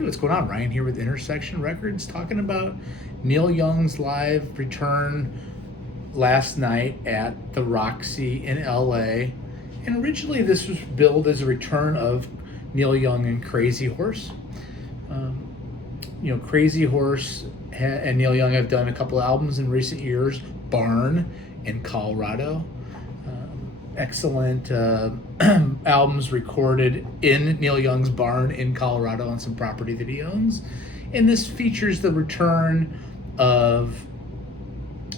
Hey, what's going on? Ryan here with Intersection Records, talking about Neil Young's live return last night at the Roxy in LA. And originally, this was billed as a return of Neil Young and Crazy Horse. Crazy Horse and Neil Young have done a couple albums in recent years, Barn in Colorado. Excellent albums recorded in Neil Young's barn in Colorado on some property that he owns. And this features the return of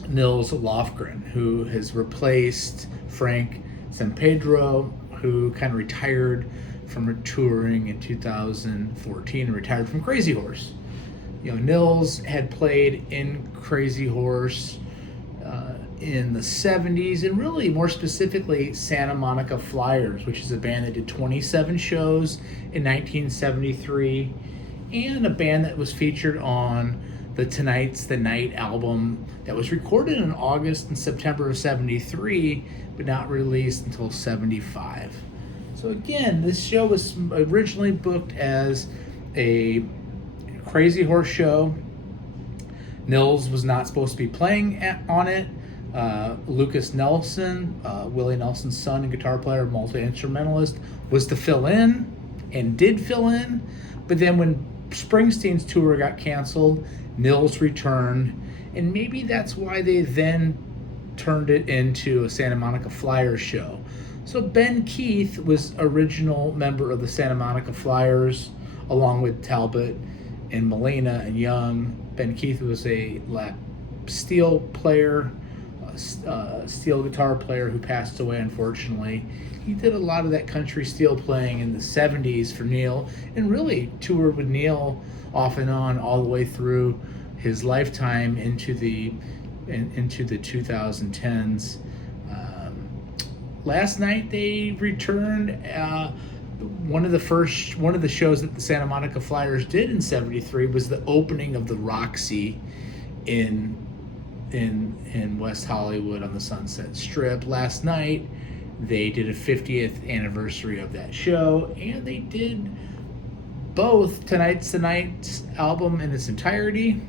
Nils Lofgren, who has replaced Frank Sampedro, who kind of retired from touring in 2014 and retired from Crazy Horse. Nils had played in Crazy Horse in the 70s, and really more specifically Santa Monica Flyers, which is a band that did 27 shows in 1973, and a band that was featured on the Tonight's the Night album that was recorded in August and September of 73, but not released until 75. So again, this show was originally booked as a Crazy Horse show. Nils was not supposed to be playing on it. Lucas Nelson, Willie Nelson's son and guitar player, multi-instrumentalist, was to fill in and did fill in. But then when Springsteen's tour got canceled, Nils returned, and maybe that's why they then turned it into a Santa Monica Flyers show. So Ben Keith was original member of the Santa Monica Flyers, along with Talbot and Molina and Young. Ben Keith was a lap steel player, steel guitar player who passed away, unfortunately. He did a lot of that country steel playing in the 70s for Neil, and really toured with Neil off and on all the way through his lifetime into the 2010s. Last night they returned. One of the shows that the Santa Monica Flyers did in 73 was the opening of the Roxy in West Hollywood on the Sunset Strip. Last night they did a 50th anniversary of that show, and they did both Tonight's the Night album in its entirety.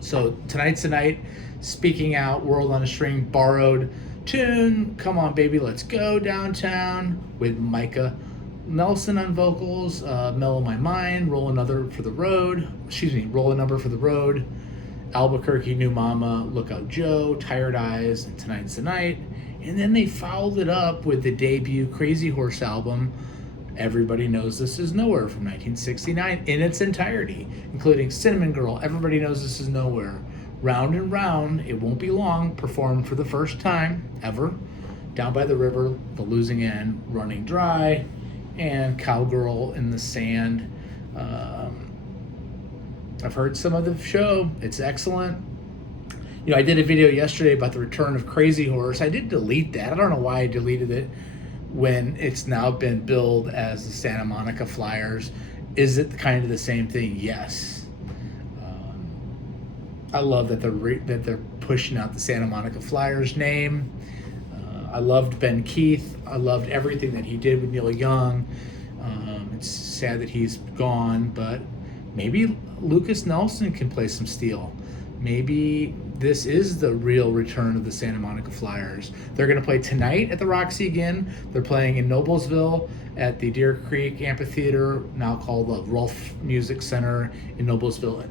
So Tonight's the Night, Speaking Out, World on a String, borrowed tune, Come On Baby Let's Go Downtown, with Micah Nelson on vocals, Mellow My Mind, Roll a Number for the Road, Albuquerque, New Mama, Lookout Joe, Tired Eyes, and Tonight's the Night. And then they followed it up with the debut Crazy Horse album, Everybody Knows This Is Nowhere, from 1969 in its entirety, including Cinnamon Girl, Everybody Knows This Is Nowhere, Round and Round, It Won't Be Long, performed for the first time ever, Down by the River, The Losing End, Running Dry, and Cowgirl in the Sand. I've heard some of the show. It's excellent. I did a video yesterday about the return of Crazy Horse. I did delete that. I don't know why I deleted it when it's now been billed as the Santa Monica Flyers. Is it kind of the same thing? Yes. I love that they're pushing out the Santa Monica Flyers name. I loved Ben Keith. I loved everything that he did with Neil Young. It's sad that he's gone, but maybe Lucas Nelson can play some steel. Maybe this is the real return of the Santa Monica Flyers. They're going to play tonight at the Roxy again. They're playing in Noblesville at the Deer Creek Amphitheater, now called the Rolfe Music Center in Noblesville,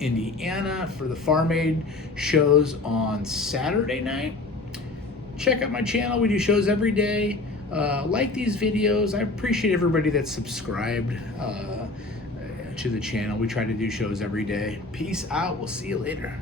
Indiana, for the Farm Aid shows on Saturday night. Check out my channel. We do shows every day. Like these videos. I appreciate everybody that's subscribed to the channel. We try to do shows every day. Peace out. We'll see you later.